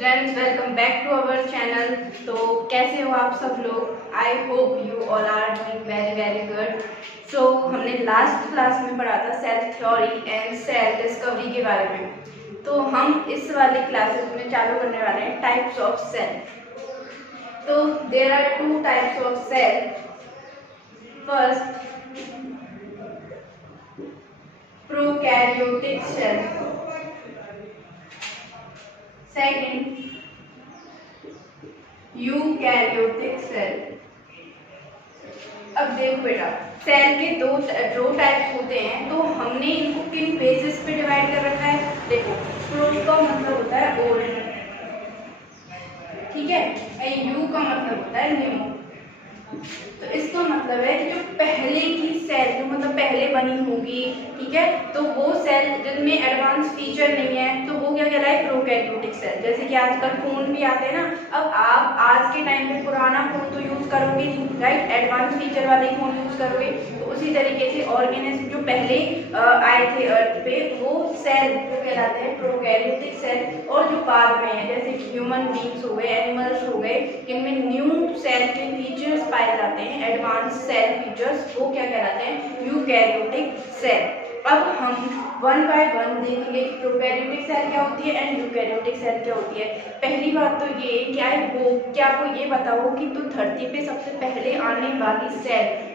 Students, welcome back to our channel. तो कैसे हो आप सब लोग? I hope you all are doing very very good. So हमने लास्ट क्लास में पढ़ा था cell theory and cell discovery के बारे में। तो हम इस वाले क्लासेस में चालू करने वाले हैं टाइप्स ऑफ सेल। तो there are two types of cell. First, prokaryotic cell. Second, eukaryotic cell. अब देखो बेटा, सेल के दो टाइप्स होते हैं, तो हमने इनको किन बेसिस पे डिवाइड कर रखा है? देखो, प्रो का मतलब होता है ओल्ड, ठीक है, और यू का मतलब होता है न्यू। तो इसका मतलब है कि जो पहले की सेल जो मतलब पहले बनी होगी, ठीक है, तो वो सेल जिनमें एडवांस फीचर नहीं है, तो वो क्या कहलाए? Prokaryotic cell. जैसे कि आजकल फोन भी आते हैं ना, अब आप आज के टाइम पे पुराना फोन तो यूज करोगे नहीं, राइट? एडवांस फीचर वाले फोन यूज करोगे। तो उसी तरीके से ऑर्गेनिज्म जो पहले आए थे अर्थ पे, वो सेल जो कहलाते हैं प्रोकैरियोटिक सेल। और जो बाद में है, जैसे कि ह्यूमन बींग्स हो गए, एनिमल्स हो गए, इनमें न्यू सेल के फीचर्स पाए जाते हैं, एडवांस सेल फीचर्स, वो क्या कहलाते हैं? Eukaryotic cell. अब हम वन बाय वन देखेंगे कि प्रोकैरियोटिक सेल क्या होती है एंड यूकैरियोटिक सेल क्या होती है। पहली बात तो ये क्या है, वो क्या आपको ये बताओ कि तो धरती पे सबसे पहले आने वाली सेल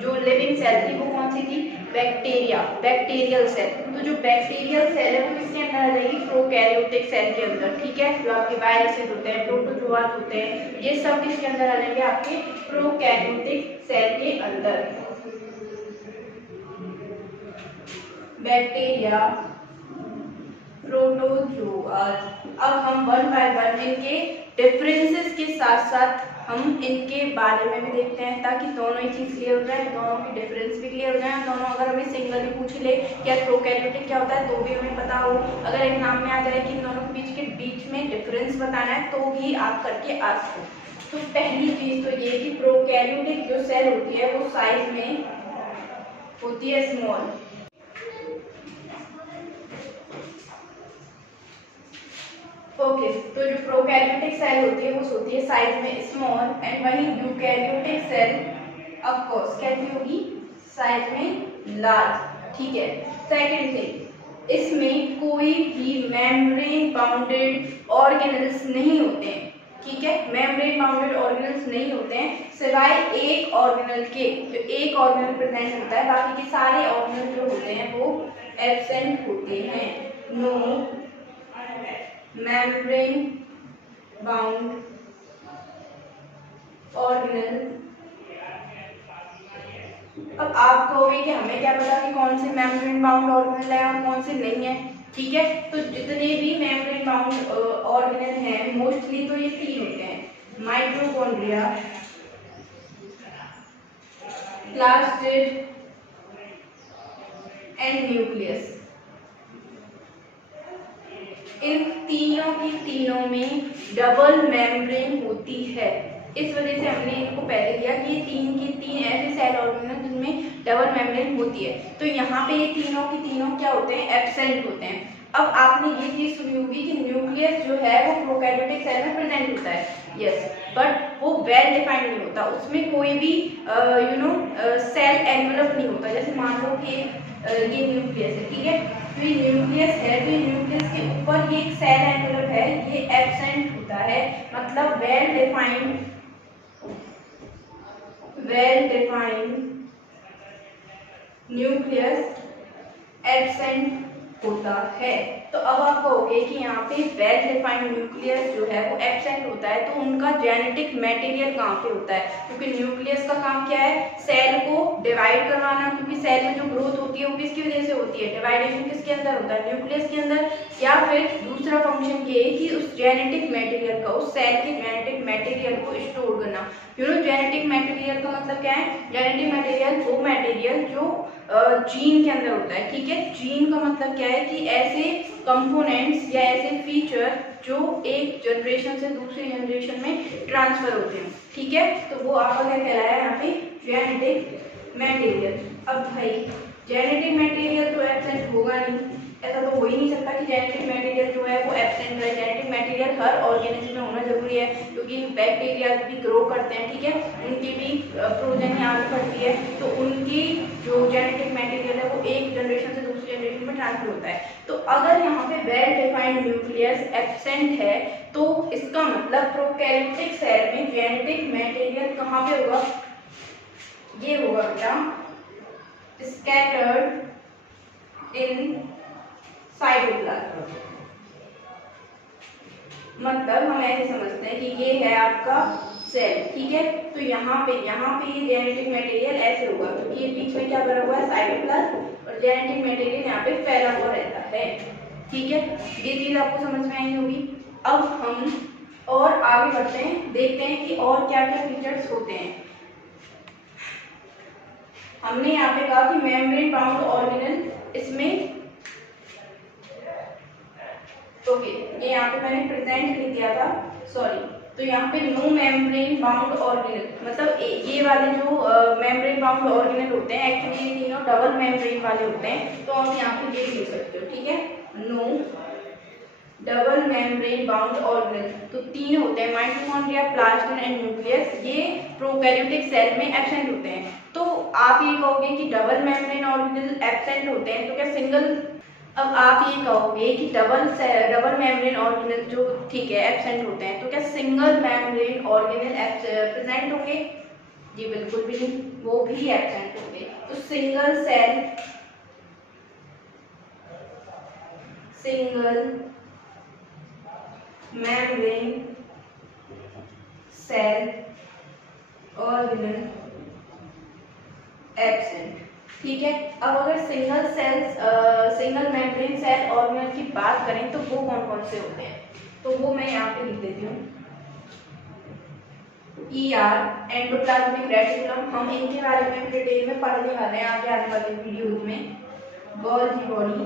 जो लिविंग सेल थी वो कौन सी थी? Bacteria, bacterial cell. तो जो बैक्टीरियल सेल है वो किसके अंदर आ जाएगी? प्रोकैरियोटिक सेल के अंदर, ठीक है। जो आपके वायरसेस होते हैं, प्रोटोजोआज होते हैं, ये सब किसके अंदर आ जाएंगे? आपके प्रोकैरियोटिक सेल के अंदर। बैक्टीरिया, प्रोटोजोआज। अब हम वन बाय वन इनके डिफरेंसेस के साथ साथ हम इनके बारे में भी देखते हैं, ताकि दोनों ही चीज क्लियर हो जाए, दोनों की डिफरेंस भी क्लियर हो जाए। दोनों अगर हमें सिंगल ही पूछ ले क्या प्रोकैरियोटिक क्या होता है, तो भी हमें पता हो। अगर एग्जाम में आ जाए कि इन दोनों के बीच में डिफरेंस बताना है, तो भी आप करके आ सकते। तो पहली चीज तो ये कि प्रोकैरियोटिक जो सेल होती है वो साइज में होती है स्मॉल। ओके, तो जो प्रोकैरियोटिक सेल होती है वो होती है साइज में स्मॉल, एंड वही यूकैरियोटिक सेल ऑफ कोर्स कैसी होगी? साइज में लार्ज, ठीक है। सेकंड थिंग, इसमें कोई भी मेम्ब्रेन बाउंडेड ऑर्गेनल्स नहीं होते हैं, ठीक है। मेम्ब्रेन बाउंडेड ऑर्गेनल्स नहीं होते हैं सिवाय एक ऑर्गेनल के। जो एक ऑर्गेनल प्रेजेंट होता है, बाकी के सारे ऑर्गेनल जो होते हैं वो एब्सेंट होते हैं। No membrane bound organelle। अब आप कहोगे कि हमें क्या पता कि कौन से membrane bound organelle है और कौन से नहीं है, ठीक है। तो जितने भी membrane bound organelle हैं, मोस्टली तो ये तीन होते हैं: माइटोकॉन्ड्रिया, प्लास्टिड एंड न्यूक्लियस। इन तीनों में डबल मेम्ब्रेन होती है। इस वजह से हमने इनको पहले लिया कि ये तीन की तीन ऐसे सेल ऑर्गेनल जिनमें डबल मेम्ब्रेन होती है। तो यहाँ पे ये तीनों की तीनों क्या होते हैं? एब्सेंट होते हैं। अब आपने ये चीज सुनी होगी कि न्यूक्लियस जो है वो प्रोकैरियोटिक सेल में प्रेजेंट होता है, यस, बट वो वेल डिफाइंड नहीं होता, उसमें कोई भी सेल एनवेलप नहीं होता। जैसे मान लो कि ये न्यूक्लियस है, ठीक है, तो ये न्यूक्लियस है, तो ये न्यूक्लियस के ऊपर ये एक सेल एनवेलप है, ये एब्सेंट होता है। मतलब वेल डिफाइंड न्यूक्लियस एब्सेंट होता है। तो अब आप कहोगे कि यहाँ पे वेल डिफाइंड न्यूक्लियस जो है वो एब्सेंट होता है, तो उनका जेनेटिक मटेरियल कहाँ पे होता है? क्योंकि न्यूक्लियस का काम क्या है? सेल को डिवाइड करवाना, क्योंकि सेल में जो ग्रोथ होती है वो किसकी वजह से होती है? डिवाइडेशन किसके अंदर होता है? न्यूक्लियस के अंदर। या फिर दूसरा फंक्शन ये कि उस जेनेटिक मटेरियल का, उस सेल के जेनेटिक मटेरियल को स्टोर करना। जेनेटिक मटेरियल का मतलब क्या है? जेनेटिक मटेरियल वो मटेरियल जो जीन के अंदर होता है, ठीक है। जीन का मतलब क्या है? कि ऐसे कंपोनेंट्स या ऐसे फीचर जो एक जनरेशन से दूसरी जनरेशन में ट्रांसफर होते हैं, ठीक है। तो वो आपका क्या कहलाया यहाँ पे? Genetic material. अब भाई जेनेटिक मटेरियल तो एब्सेंट होगा नहीं, ऐसा तो हो ही नहीं सकता कि जेनेटिक मटेरियल जो है वो एब्सेंट रहे। जेनेटिक मटेरियल हर ऑर्गेनिज्म में होना जरूरी है, क्योंकि बैक्टीरिया भी ग्रो करते हैं, ठीक है, उनकी भी प्रोजेनी आगे बढ़ती है, तो उनकी जो जेनेटिक मटेरियल है वो एक जनरेशन से दूसरी जनरेशन में ट्रांसफर होता है। तो अगर यहाँ पे वेल डिफाइंड न्यूक्लियस एब्सेंट है तो इसका मतलब प्रोकैरियोटिक सेल में जेनेटिक मटेरियल कहाँ पे होगा, ये होगा बेटा scattered in साइटोप्लाज्म। मतलब हम ऐसे समझते हैं कि ये है आपका सेल, ठीक है, तो यहाँ पे ये जेनेटिक मटेरियल ऐसे होगा, क्योंकि ये बीच में क्या बना हुआ है, साइटोप्लाज्म, और जेनेटिक मटेरियल यहाँ पे फैला हुआ रहता है, ठीक है, ये चीज आपको समझ में आई होगी। अब हम और आगे बढ़ते हैं, देखते हैं कि और क्या क्या फीचर्स होते हैं। हमने यहाँ पे कहा कि मेम्ब्रेन बाउंड ऑर्गेनेल, इसमें ओके ये यहाँ पे मैंने प्रेजेंट नहीं किया था, सॉरी, तो यहाँ पे नो मेम्ब्रेन बाउंड ऑर्गेनेल, मतलब ये वाले जो मेम्ब्रेन बाउंड ऑर्गेनेल होते हैं एक्चुअली ये तीनों डबल मेम्ब्रेन वाले होते हैं, तो आप यहाँ पे ये लिख सकते हो, ठीक है, no double membrane bound organelle, तो तीन होते हैं माइटोकॉन्ड्रिया, प्लाज्मा एंड न्यूक्लियस, ये प्रोकैरियोटिक सेल में एब्सेंट होते हैं। तो आप ये कहोगे कि डबल मेम्ब्रेन ऑर्गेनेल एब्सेंट होते हैं तो क्या सिंगल, अब आप ये कहोगे कि डबल मेम्ब्रेन ऑर्गेनेल जो ठीक है एब्सेंट होते हैं तो क्या सिंगल मेम्ब्रेन ऑर्गेनेल प्रेजेंट होंगे, जी बिल्कुल भी नहीं, वो भी एब्सेंट होंगे। तो single membrane cell organelle absent, ठीक है। अब अगर सिंगल मेम्ब्रेन सेल ऑर्गेनेल की बात करें तो वो कौन कौन से होते हैं, तो वो मैं यहाँ पे लिख देती हूँ, ER एंडोप्लाज्मिक रेटिकुलम, हम इनके बारे में डिटेल में पढ़ने वाले हैं आगे आने वाले वीडियोज में। Golgi body,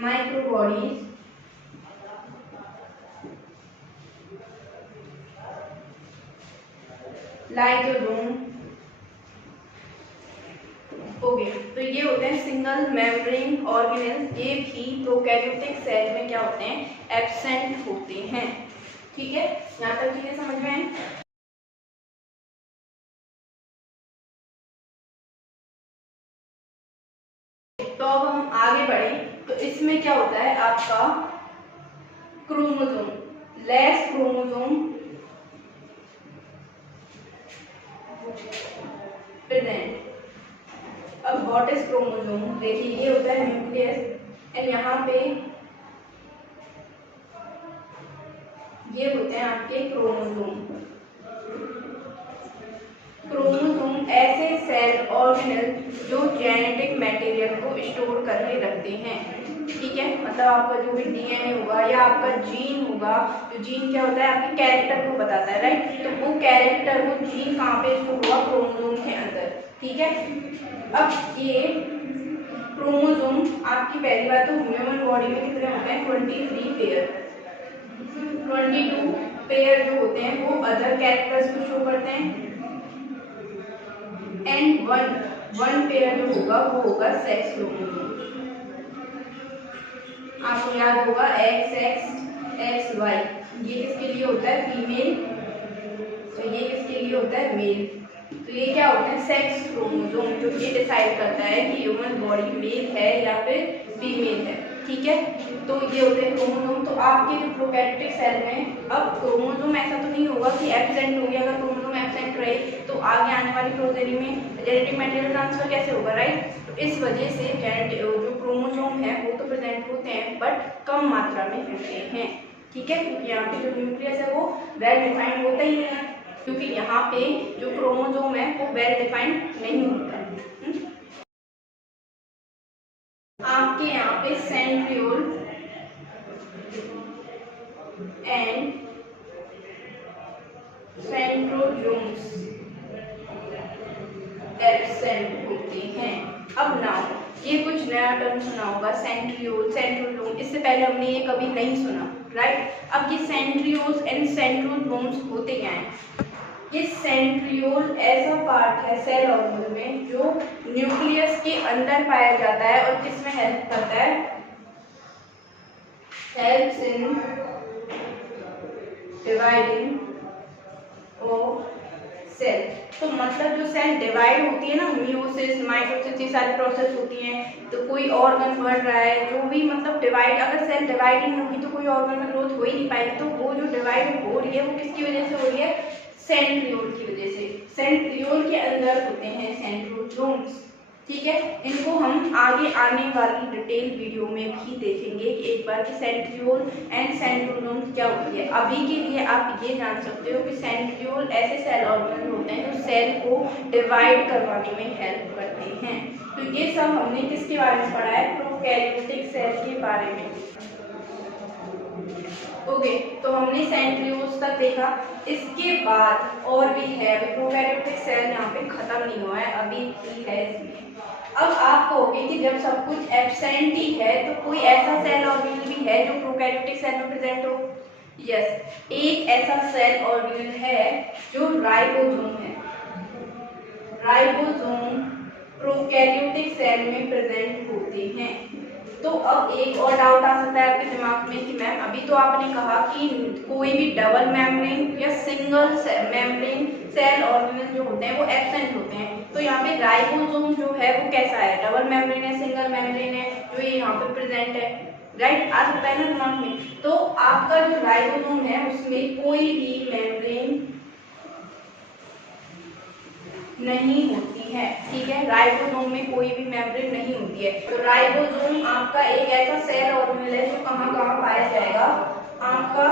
microbodies, lysosome, okay, तो ये होते हैं सिंगल मेम्ब्रेन ऑर्गेनेल, ये भी प्रोकैरियोटिक सेल में क्या होते हैं, एब्सेंट होते हैं, ठीक है, यहाँ तक चीजें समझ में आए। तो अब हम आगे बढ़े तो इसमें क्या होता है आपका क्रोमोसोम, लेस क्रोमोसोम प्रेजेंट। अब व्हाट इज क्रोमोसोम, देखिए ये होता है न्यूक्लियस एंड यहाँ पे ये होते हैं आपके क्रोमोसोम। क्रोमोसोम ऐसे सेल ऑर्गेनेल जो जेनेटिक मटेरियल को स्टोर करके रखते हैं, ठीक है, मतलब आपका जो भी DNA होगा या आपका जीन होगा, जो जीन क्या होता है आपके कैरेक्टर को बताता है, राइट, तो वो कैरेक्टर वो जीन कहाँ पे स्टोर हुआ, क्रोमोसोम के अंदर, ठीक है। अब ये क्रोमोसोम आपकी पहली बात तो ह्यूमन बॉडी में कितने होते हैं, 23 पेयर, 22 पेयर जो होते हैं वो अदर कैरेक्टर्स को शो करते हैं एंड वन पेयर जो होगा वो होगा सेक्स क्रोमोसोम। आपको याद होगा XX, XY, ये किसके लिए होता है, फीमेल, तो ये किसके लिए होता है, मेल। तो ये क्या होता है, सेक्स क्रोमोसोम, जो ये डिसाइड करता है कि ह्यूमन बॉडी मेल है या फिर फीमेल है, ठीक है। तो ये होते हैं क्रोमोसोम। तो आपके जो प्रोकैरियोटिक सेल में अब क्रोमोसोम ऐसा तो नहीं होगा कि एब्सेंट हो गया, अगर क्रोमोसोम एब्सेंट रहे तो आगे आने वाली प्रोजेनी में जेनेटिक मटेरियल ट्रांसफर कैसे होगा, राइट। तो इस वजह से जेनेटिक जो क्रोमोसोम है वो तो प्रेजेंट होते हैं बट कम मात्रा में होते हैं, ठीक है, क्योंकि यहाँ पे जो न्यूक्लियस है वो वेल डिफाइंड होता ही नहीं है, क्योंकि यहाँ पे जो क्रोमोसोम है वो वेल डिफाइंड नहीं होता है। आपके यहाँ पे सेंट्रियोल एंड सेंट्रोजोम्स एब्सेंट होते हैं। अब नाउ ये कुछ नया टर्म सुना होगा, सेंट्रियोल, सेंट्रोजोम, इससे पहले हमने ये कभी नहीं सुना, राइट। अब ये सेंट्रियोल्स एंड सेंट्रोजोम्स होते क्या हैं, ये सेंट्रियोल ऐसा पार्ट है सेल ऑर्गेनल में जो न्यूक्लियस के अंदर पाया जाता है और किसमें हेल्प करता है, helps in dividing of cell. तो मतलब जो सेल डिवाइड होती है ना, मियोसिस, माइटोसिस, ये सारी प्रोसेस होती हैं। तो कोई ऑर्गन बढ़ रहा है, जो भी मतलब डिवाइड, अगर सेल डिवाइड ही नहीं होगी तो कोई ऑर्गन में ग्रोथ हो ही नहीं पाएगी। तो वो जो डिवाइड हो रही है वो किसकी वजह से हो रही है, सेंट्रियोल की वजह से। सेंट्रियोल के अंदर होते हैं सेंट्रोसोम्स, ठीक है। इनको हम आगे आने वाली डिटेल वीडियो में भी देखेंगे एक बार कि सेंट्रियोल एंड सेंट्रोसोम्स क्या होती है। अभी के लिए आप ये जान सकते हो कि सेंट्रियोल ऐसे सेल ऑर्गेनल होते हैं जो सेल को डिवाइड करवाने में हेल्प करते हैं। तो ये सब हमने किसके बारे में पढ़ा है, प्रोकैरियोटिक सेल के बारे में। ओके, तो हमने सेंट्रियोल्स तक देखा। इसके बाद और भी है, प्रोकैरियोटिक सेल यहाँ पे खत्म नहीं हुआ है, अभी भी है इसमें। अब आप कहोगे कि जब सब कुछ एब्सेंट ही है तो कोई ऐसा सेल ऑर्गेनल भी है जो प्रोकैरियोटिक सेल में प्रेजेंट हो। यस, एक ऐसा सेल ऑर्गेनल है जो राइबोसोम है। राइबोसोम प्रोकैरियोटिक सेल में प्रेजेंट होते हैं। तो अब एक और डाउट आ सकता है आपके दिमाग में कि मैम अभी तो आपने कहा कि कोई भी डबल मेम्ब्रेन या सिंगल मेम्ब्रेन सेल ऑर्गेनल जो होते हैं वो एब्सेंट होते हैं। तो यहाँ पे राइबोसोम जो है वो कैसा है, डबल मेम्ब्रेन है, सिंगल मेम्ब्रेन है, जो ये यहाँ पे प्रेजेंट है, राइट। आ सकता है ना दिमाग में। तो आपका जो राइबोसोम है उसमें कोई भी मेम्ब्रेन नहीं होती है, ठीक है। राइबोसोम में कोई भी मेम्ब्रेन नहीं होती है। तो राइबोसोम आपका एक ऐसा सेल ऑर्गेनल है जो कहाँ कहाँ पाया जाएगा, आपका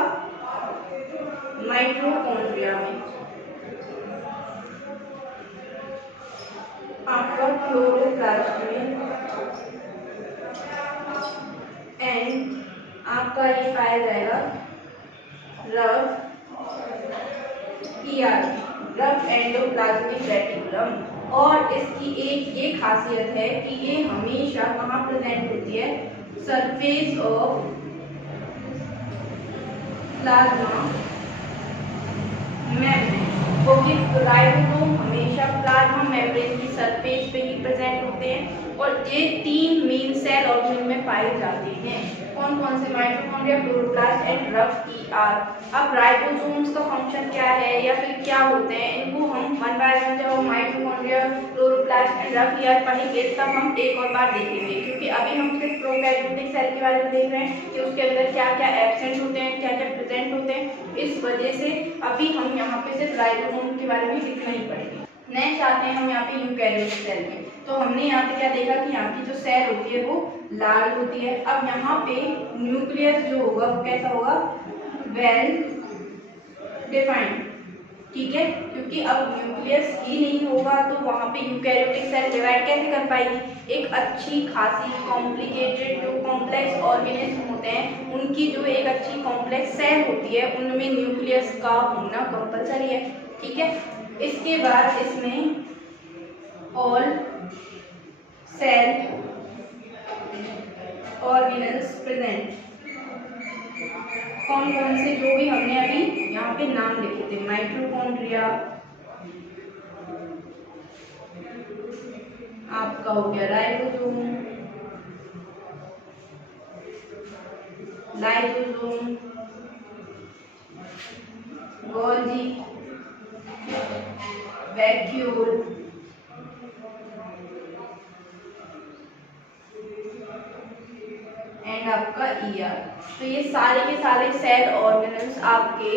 माइटोकॉन्ड्रिया में, आपका क्लोरोप्लास्ट में, एंड आपका ये पाया जाएगा रफ रफ एंडोप्लाज्मिक रेटिकुलम। और इसकी एक ये खासियत है कि ये हमेशा कहाँ प्रेजेंट होती है, सरफेस ऑफ प्लाज्मा मेम्ब्रेन। क्योंकि राइबोसोम हमेशा प्लाज्मा मेम्ब्रेन की सरफेस पे ही प्रेजेंट होते हैं और ये 3 मेन सेल ऑर्गेनल में पाए जाते हैं। कौन कौन से, mitochondria, chloroplast and rough ER। अब राइबोसोम्स का फंक्शन क्या है या फिर क्या होते हैं, इनको हम वन बाय वन जब mitochondria, chloroplast and rough ER पढ़ेंगे तब हम एक और बार देखेंगे। क्योंकि अभी हम सिर्फ प्रोकैरियोटिक सेल के बारे में देख रहे हैं कि उसके अंदर क्या क्या एब्सेंट होते हैं, क्या क्या प्रेजेंट होते हैं। इस वजह से अभी हम यहाँ पे सिर्फ राइबोसोम के बारे में लिखना ही पड़ेगा। नेक्स्ट आते हैं हम यहाँ पे यूकैरियोटिक सेल में। तो हमने यहाँ पे क्या देखा कि यहाँ की जो सेल होती है वो लाल होती है। अब यहाँ पे न्यूक्लियस जो होगा वो कैसा होगा, वेल डिफाइंड, ठीक है। क्योंकि अब न्यूक्लियस ही नहीं होगा तो वहाँ पे यूकैरियोटिक सेल डिवाइड कैसे कर पाएगी। एक अच्छी खासी कॉम्प्लिकेटेड जो कॉम्प्लेक्स ऑर्गेनिज्म होते हैं उनकी जो एक अच्छी कॉम्प्लेक्स सेल होती है उनमें न्यूक्लियस का होना कंपलसरी है, ठीक है। इसके बाद इसमें ऑल सेल ऑर्गेनल्स प्रेजेंट, कौन कौन से जो भी हमने अभी यहाँ पे नाम लिखे थे, माइटोकॉन्ड्रिया, आपका हो गया ribosome, lysosome, Golgi, vacuole, and आपका ER। तो ये सारे के सारे सेल ऑर्गेनल्स आपके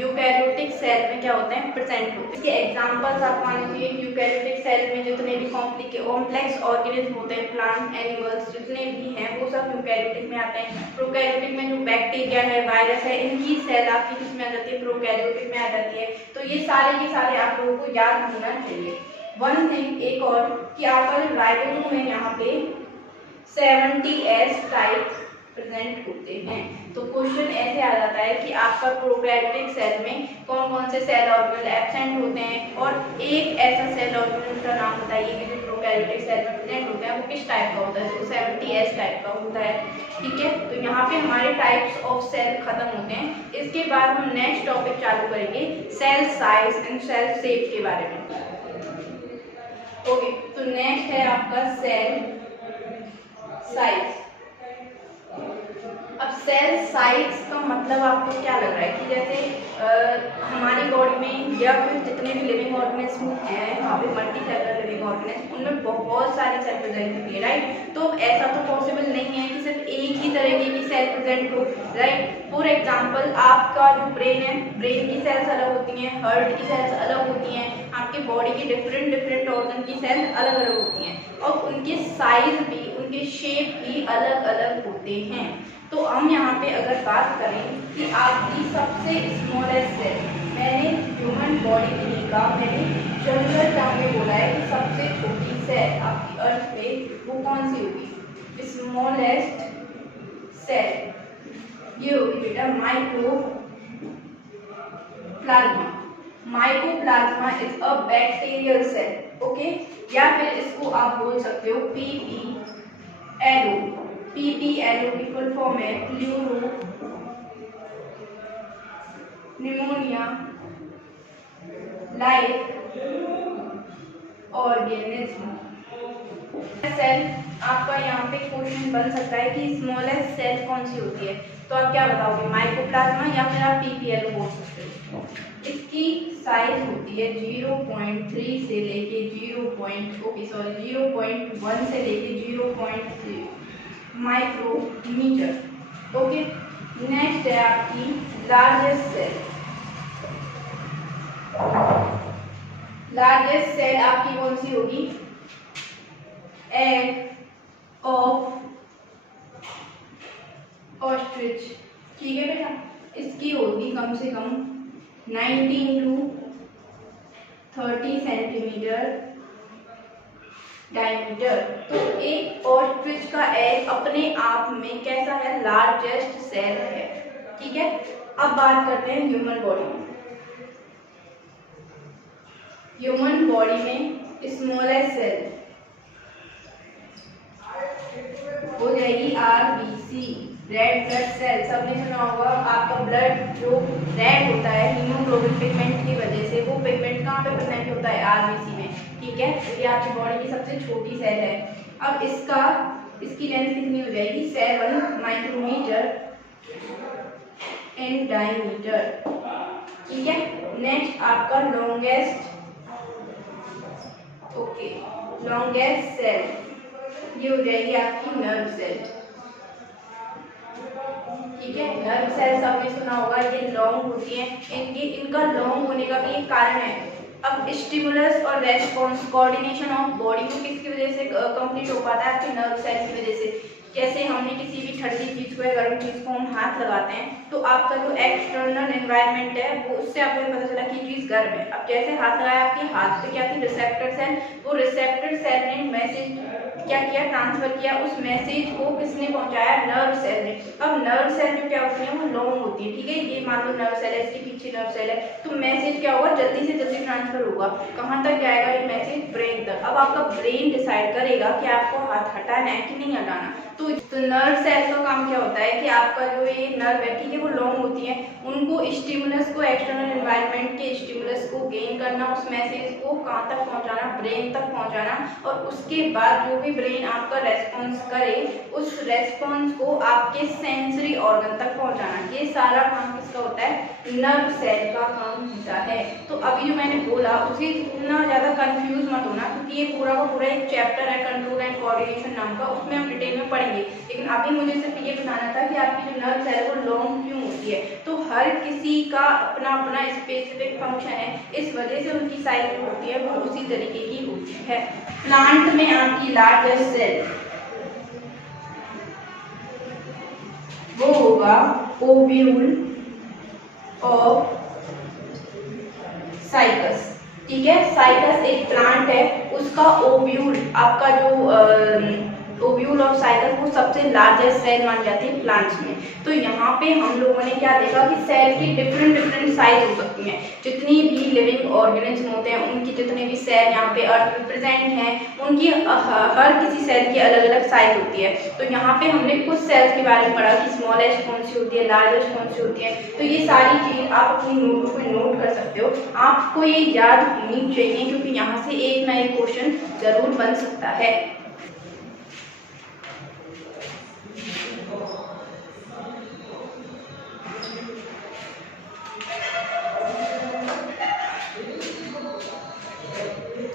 यूकैरियोटिक सेल में क्या होते हैं, प्रेजेंट होते हैं। इसके एग्जांपल्स आप मान लीजिए यूकैरियोटिक सेल में जितने भी कॉम्प्लेक्स ऑर्गेनिज्म होते हैं, प्लांट, एनिमल्स जितने भी हैं वो सब यूकैरियोटिक में आते हैं। प्रोकैरियोटिक में जो बैक्टीरिया है, वायरस है, इनकी सेल आपकी किसमें आ जाती है, प्रोकैरियोटिक में आ जाती है। तो ये सारे के सारे आप लोगों को याद होना चाहिए। वन थिंग एक और कि आपका जो राइबोसोम है यहाँ पे 70S टाइप प्रेजेंट होते हैं। तो क्वेश्चन ऐसे आ जाता है कि आपका प्रोकैरियोटिक सेल में कौन कौन से सेल ऑर्गेनल एब्सेंट होते हैं और एक ऐसा सेल ऑर्गेनल का नाम बताइए कि जो प्रोकैरियोटिक सेल में प्रेजेंट होते हैं वो किस टाइप का होता है, तो 70S टाइप का होता है। ठीक है, तो यहाँ पे हमारे टाइप्स ऑफ सेल खत्म होते हैं। इसके बाद हम नेक्स्ट टॉपिक चालू करेंगे cell size and cell shape के बारे में। ओके, तो नेक्स्ट है आपका सेल साइज। अब सेल साइज का मतलब आपको क्या लग रहा है कि जैसे हमारी बॉडी में या फिर जितने भी लिविंग ऑर्गेनिज्म हैं वहाँ पे मल्टी सेलुलर लिविंग ऑर्गेनिज्म, उनमें बहुत सारी सेल प्रेजेंट होती है, राइट। तो ऐसा तो पॉसिबल नहीं है कि सिर्फ एक ही तरह की सेल प्रेजेंट हो, राइट। फॉर एग्जांपल आपका जो ब्रेन है, ब्रेन की सेल्स अलग होती हैं, हार्ट की सेल्स अलग होती हैं, आपके बॉडी के डिफरेंट ऑर्गन की सेल्स अलग अलग होती हैं और उनके साइज भी, उनके शेप भी अलग अलग होते हैं। तो हम यहाँ पे अगर बात करें कि आपकी सबसे स्मॉलेस्ट सेल, मैंने ह्यूमन बॉडी में नहीं कहा, मैंने जनरल टर्म में बोला है कि सबसे छोटी सेल आपकी अर्थ पे वो कौन सी होगी, स्मॉलेस्ट सेल ये होगी बेटा mycoplasma. Mycoplasma is a bacterial cell, okay, या फिर इसको आप बोल सकते हो PPLO की फुल फॉर्म है pleuro pneumonia like organism. Cell आपका यहाँ पे क्वेश्चन बन सकता है कि स्मॉलेस्ट सेल कौन सी होती है, तो आप क्या बताओगे, माइकोप्लाज्मा या फिर आप PPLO बोल सकते हो। इसकी साइज होती है 0.3 से लेके 0.1 से लेके 0.3 माइक्रोमीटर, ओके। नेक्स्ट है आपकी लार्जेस्ट सेल। लार्जेस्ट सेल आपकी कौन सी होगी, एग ऑफ ऑस्ट्रिच, ठीक है बेटा। इसकी होगी कम से कम 19 to 30 सेंटीमीटर डायमीटर। तो एक ऑस्ट्रिच का एग अपने आप में कैसा है, लार्जेस्ट सेल है, ठीक है। अब बात करते हैं ह्यूमन बॉडी में। ह्यूमन बॉडी में स्मॉलेस्ट सेल हो जाएगी RBC, रेड ब्लड सेल। सबने सुना होगा, आपका ब्लड जो रेड होता है हीमोग्लोबिन पिगमेंट की वजह से, वो पिगमेंट कहाँ पे प्रेजेंट होता है, RBC में, ठीक है। ये आपकी बॉडी की सबसे छोटी सेल है। अब इसकी लेंथ कितनी हो जाएगी, 7 माइक्रोमीटर इन डायमीटर, ठीक है। नेक्स्ट आपका लॉन्गेस्ट, ओके, लॉन्गेस्ट सेल ये हो जाएगी आपकी नर्व सेल, ठीक है। नर्व सेल्स आपने सुना होगा, ये लॉन्ग होती हैं। इनका लॉन्ग होने का भी एक कारण है। अब स्टिमुलस और रेस्पॉन्स, कोऑर्डिनेशन ऑफ बॉडी को किसकी वजह से कंप्लीट हो पाता है, आपकी नर्व सेल की वजह से। जैसे हमने किसी भी ठंडी चीज को या गर्म चीज को हम हाथ लगाते हैं तो आपका जो एक्सटर्नल एनवायरनमेंट है वो, उससे आपको पता चला कि चीज गर्म है। अब जैसे हाथ लगाया, आपके हाथ पे क्या थी, रिसेप्टर सेल, वो रिसेप्टर सेल ने मैसेज क्या किया, ट्रांसफर किया, उस मैसेज को किसने पहुंचाया, नर्व सेल ने। अब नर्व सेल जो क्या होती है, वो लॉन्ग होती है, ठीक है। ये मान लो नर्व सेल है, इसके पीछे नर्व सेल है, तो मैसेज क्या होगा, जल्दी से जल्दी ट्रांसफर होगा। कहाँ तक जाएगा ये मैसेज, ब्रेन तक। अब आपका ब्रेन डिसाइड करेगा कि आपको हाथ हटाना है कि नहीं हटाना। तो नर्व सेल का काम क्या होता है कि आपका जो ये नर्व है, ठीक है, वो लॉन्ग होती है, उनको स्टिमुलस को, एक्सटर्नल एनवायरनमेंट के स्टिमुलस को गेन करना, उस मैसेज को कहाँ तक पहुंचाना, ब्रेन तक पहुंचाना, और उसके बाद जो भी ब्रेन आपका रेस्पॉन्स करे, उस रेस्पॉन्स को आपके सेंसरी ऑर्गन तक पहुंचाना। ये सारा काम किसका होता है, नर्व सेल का काम होता है। तो अभी जो मैंने बोला उसे इतना ज़्यादा कंफ्यूज मत होना, क्योंकि ये पूरा का पूरा एक चैप्टर है कंट्रोल एंड कोऑर्डिनेशन नाम का, उसमें हम डिटेल में पढ़ेंगे। लेकिन अभी मुझे सिर्फ ये बताना था कि आपकी जो नर्व सेल वो लॉन्ग क्यों होती है। तो हर किसी का अपना अपना स्पेसिफिक फंक्शन है, इस वजह से उनकी साइज जो होती है वो उसी तरीके की होती है। प्लांट में आपकी लार्जेस्ट सेल वो होगा ओव्यूल ऑफ साइकस, ठीक है। साइकस एक प्लांट है, उसका ओव्यूल, आपका जो ओव्यूल ऑफ साइकस वो सबसे लार्जेस्ट सेल मान जाती है प्लांट्स में। तो यहाँ पे हम लोगों ने क्या देखा कि सेल की डिफरेंट डिफरेंट साइज हो सकती हैं। जितनी भी लिविंग ऑर्गेनिज्म होते हैं उनकी जितने भी सेल यहाँ पे अर्थ में प्रेजेंट हैं उनकी हर किसी सेल की अलग अलग साइज होती है। तो यहाँ पे हमने कुछ सेल्स के बारे में पढ़ा कि स्मॉलेस्ट कौन सी होती है, लार्जेस्ट कौन सी होती है। तो ये सारी चीज आप अपनी नोटबुक में नोट कर सकते हो। आपको ये याद होनी चाहिए क्योंकि यहाँ से एक ना एक क्वेश्चन जरूर बन सकता है।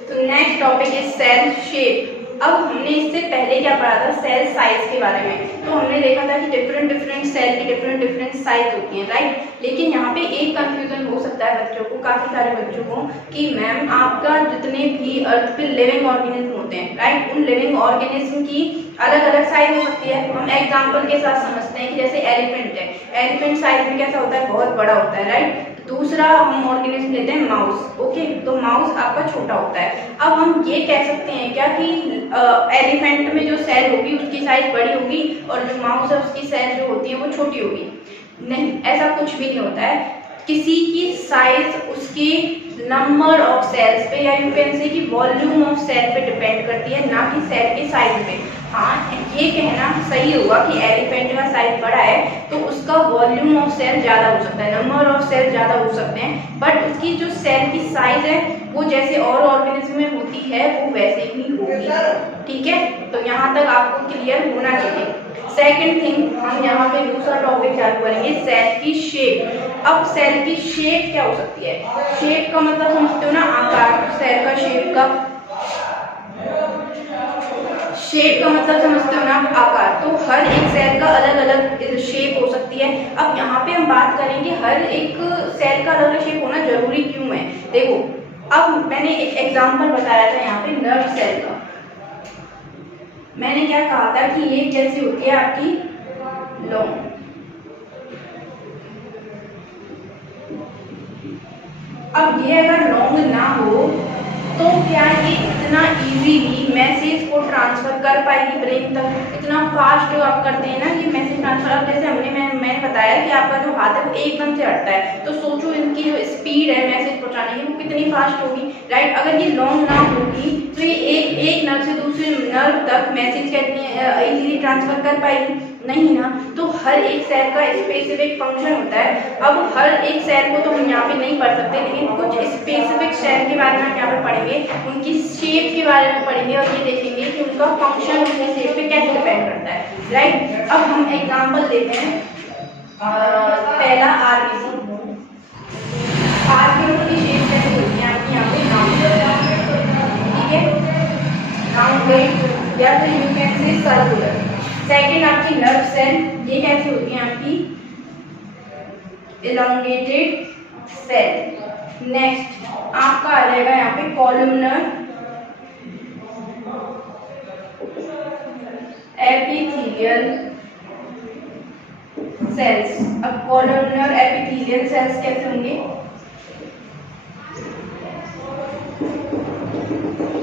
तो next topic is cell shape. अब हमने इससे पहले क्या पढ़ा था, सेल साइज के बारे में। तो हमने देखा था कि डिफरेंट डिफरेंट सेल की डिफरेंट डिफरेंट साइज होती हैं, राइट। लेकिन यहाँ पे एक कंफ्यूजन हो सकता है बच्चों को, काफी सारे बच्चों को, कि मैम आपका जितने भी अर्थ पे लिविंग ऑर्गेनिज्म होते हैं, राइट, उन लिविंग ऑर्गेनिज्म की अलग अलग साइज हो सकती है। हम एग्जाम्पल के साथ समझते हैं कि जैसे एलिफेंट है, एलिफेंट साइज में कैसा होता है, बहुत बड़ा होता है, राइट। दूसरा हम ऑर्गेनिज्म लेते हैं माउस, ओके, तो माउस आपका छोटा होता है। अब हम ये कह सकते हैं क्या कि एलिफेंट में जो सेल होगी उसकी साइज बड़ी होगी और जो माउस है उसकी सेल जो होती है वो छोटी होगी? नहीं, ऐसा कुछ भी नहीं होता है। किसी की साइज उसके नंबर ऑफ सेल्स पे या यू कैन से कि वॉल्यूम ऑफ सेल पे डिपेंड करती है, ना कि सेल के साइज पे। हाँ, ये कहना सही होगा कि एलिफेंट का साइज बड़ा है तो उसका वॉल्यूम ऑफ सेल ज़्यादा हो सकता है, नंबर ऑफ सेल ज़्यादा हो सकते हैं, बट उसकी जो सेल की साइज है वो जैसे और ऑर्गेनिज्म में होती है वो वैसे ही होगी, ठीक है। तो यहाँ तक आपको क्लियर होना चाहिए। सेकेंड थिंग, हम यहाँ पे दूसरा टॉपिक चालू करेंगे, सेल की शेप। अब सेल की शेप क्या हो सकती है? शेप का मतलब समझते हो ना, आकार, सेल का शेप का मतलब समझते हो ना आकार। तो हर एक सेल का अलग अलग शेप हो सकती है। अब यहाँ पे हम बात करेंगे हर एक सेल का अलग अलग शेप होना जरूरी क्यों है। देखो, अब मैंने एक एग्जांपल बताया था यहाँ पे नर्व सेल का। मैंने क्या कहा था कि ये कैसी होती है आपकी लॉन्ग। अब ये अगर लॉन्ग ना हो तो क्या ये इतना इजीली मैसेज को ट्रांसफर कर पाएगी ब्रेन तक? इतना फास्ट जो आप करते हैं ना ये मैसेज ट्रांसफर। अब जैसे मैंने बताया कि आपका जो हाथ है वो एकदम से हटता है, तो सोचो इनकी जो स्पीड है मैसेज पहुंचाने की वो कितनी फास्ट होगी, राइट। अगर ये लॉन्ग ना होगी तो ये एक नर्व से दूसरे नर्व तक मैसेज इजीली ट्रांसफर कर पाएगी? नहीं ना। तो हर एक सेल का स्पेसिफिक फंक्शन होता है। अब हर एक सेल को तो हम यहाँ पे नहीं पढ़ सकते, लेकिन कुछ स्पेसिफिक सेल के बारे में हम यहाँ पे पढ़ेंगे, उनकी शेप के बारे में पढ़ेंगे और ये देखेंगे कि उनका फंक्शन उनकी शेप पे कैसे डिपेंड करता है, राइट। अब हम एग्जाम्पल लेते हैं, पहला आरबीसी। आरबीसी की शेप कैसे होती है आपकी यहाँ पे राउंड, ठीक है, राउंड या फिर you can say circular. Second आपकी नर्व सेल, ये कैसी होती है आपकी इलोंगेटेड सेल। नेक्स्ट आपका आ जाएगा यहाँ पे कॉलमनर एपिथेलियल सेल्स। अब कॉलमनर एपिथेलियल सेल्स कैसे होंगे?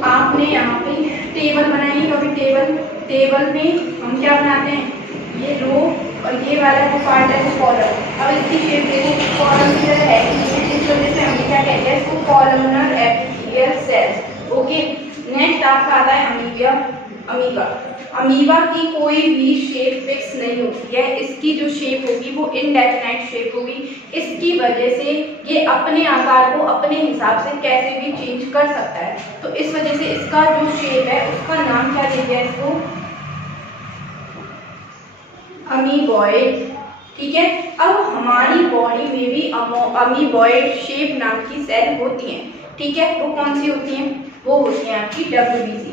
आपने यहाँ पे टेबल बनाई, कभी टेबल में हम क्या बनाते हैं, ये रो और ये वाला जो पार्ट है वो कॉलम। अब इसकी शेप देखो, कॉलम की तरह है, इस वजह से हम क्या कहते हैं इसको columnar epithelial cells, okay. Next आपका आता है अमीबा। अमीबा की कोई भी शेप फिक्स नहीं होती है, इसकी जो शेप होगी वो इनडेफिनाइट शेप होगी। इसकी वजह से ये अपने आकार को अपने हिसाब से कैसे भी चेंज कर सकता है, तो इस वजह से इसका जो शेप है उसका नाम क्या दे दिया इसको, अमीबॉइड, ठीक है। अब हमारी बॉडी में भी अमीबॉइड शेप नाम की सेल होती हैं, ठीक है। वो कौन सी होती हैं? वो होती हैं आपकी WBC।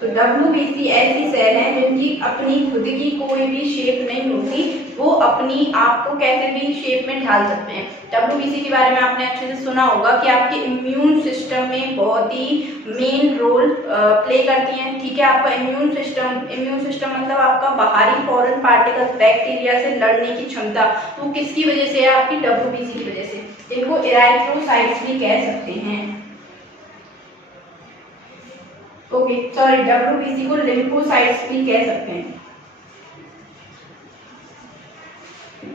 तो WBC ऐसी सेल है जिनकी अपनी खुद की कोई भी शेप नहीं होती, वो अपनी आप को कैसे भी शेप में ढाल सकते हैं। WBC के बारे में आपने अच्छे से सुना होगा कि आपके इम्यून सिस्टम में बहुत ही मेन रोल प्ले करती हैं, ठीक है। आपका इम्यून सिस्टम मतलब आपका बाहरी फॉरेन पार्टिकल्स बैक्टीरिया से लड़ने की क्षमता, तो किसकी वजह से है? आपकी WBC की वजह से। इनको इराइथ्रोसाइट्स भी कह सकते हैं, ओके सॉरी, WBC को लिम्फोसाइट्स भी कह सकते हैं,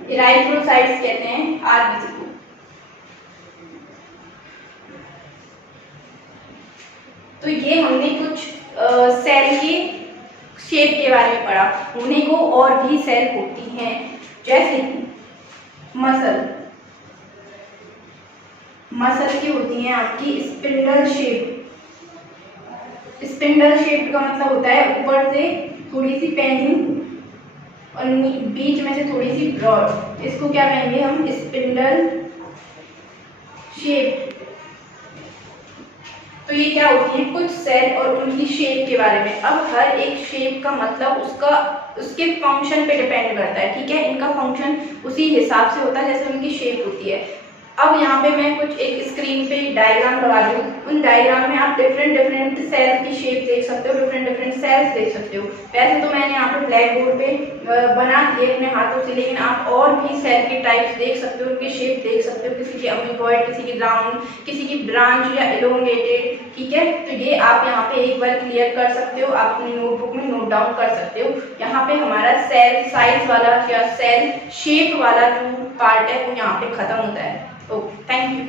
इराइथ्रोसाइट्स कहते हैं RBC को। तो ये हमने कुछ सेल के शेप के बारे में पढ़ा। उन्हीं को और भी सेल होती हैं, जैसे मसल की होती हैं आपकी स्पिंडल शेप। स्पिंडल शेप का मतलब होता है ऊपर से थोड़ी सी पेनिंग और बीच में से थोड़ी सी ब्रॉड, इसको क्या कहेंगे हम, स्पिंडल शेप। तो ये क्या होती है, कुछ सेल और उनकी शेप के बारे में। अब हर एक शेप का मतलब उसके फंक्शन पे डिपेंड करता है, ठीक है। इनका फंक्शन उसी हिसाब से होता है जैसे उनकी शेप होती है। अब यहाँ पे मैं कुछ एक स्क्रीन पे डायग्राम लगा दूँ, उन डायग्राम में आप डिफरेंट सेल की शेप देख सकते हो, डिफरेंट सेल्स देख सकते हो। वैसे तो मैंने यहाँ पे ब्लैक बोर्ड पे बना दिए अपने हाथों से, लेकिन आप और भी सेल के टाइप्स देख सकते हो, उनके शेप देख सकते हो, किसी की अमीबॉइड, किसी की राउंड, किसी की ब्रांच या एलोंगेटेड, ठीक है। तो ये आप यहाँ पे एक बार क्लियर कर सकते हो, आप अपनी नोटबुक में नोट डाउन कर सकते हो। यहाँ पे हमारा सेल साइज वाला या सेल शेप वाला जो पार्ट है वो यहाँ पे खत्म होता है। Okay, thank you.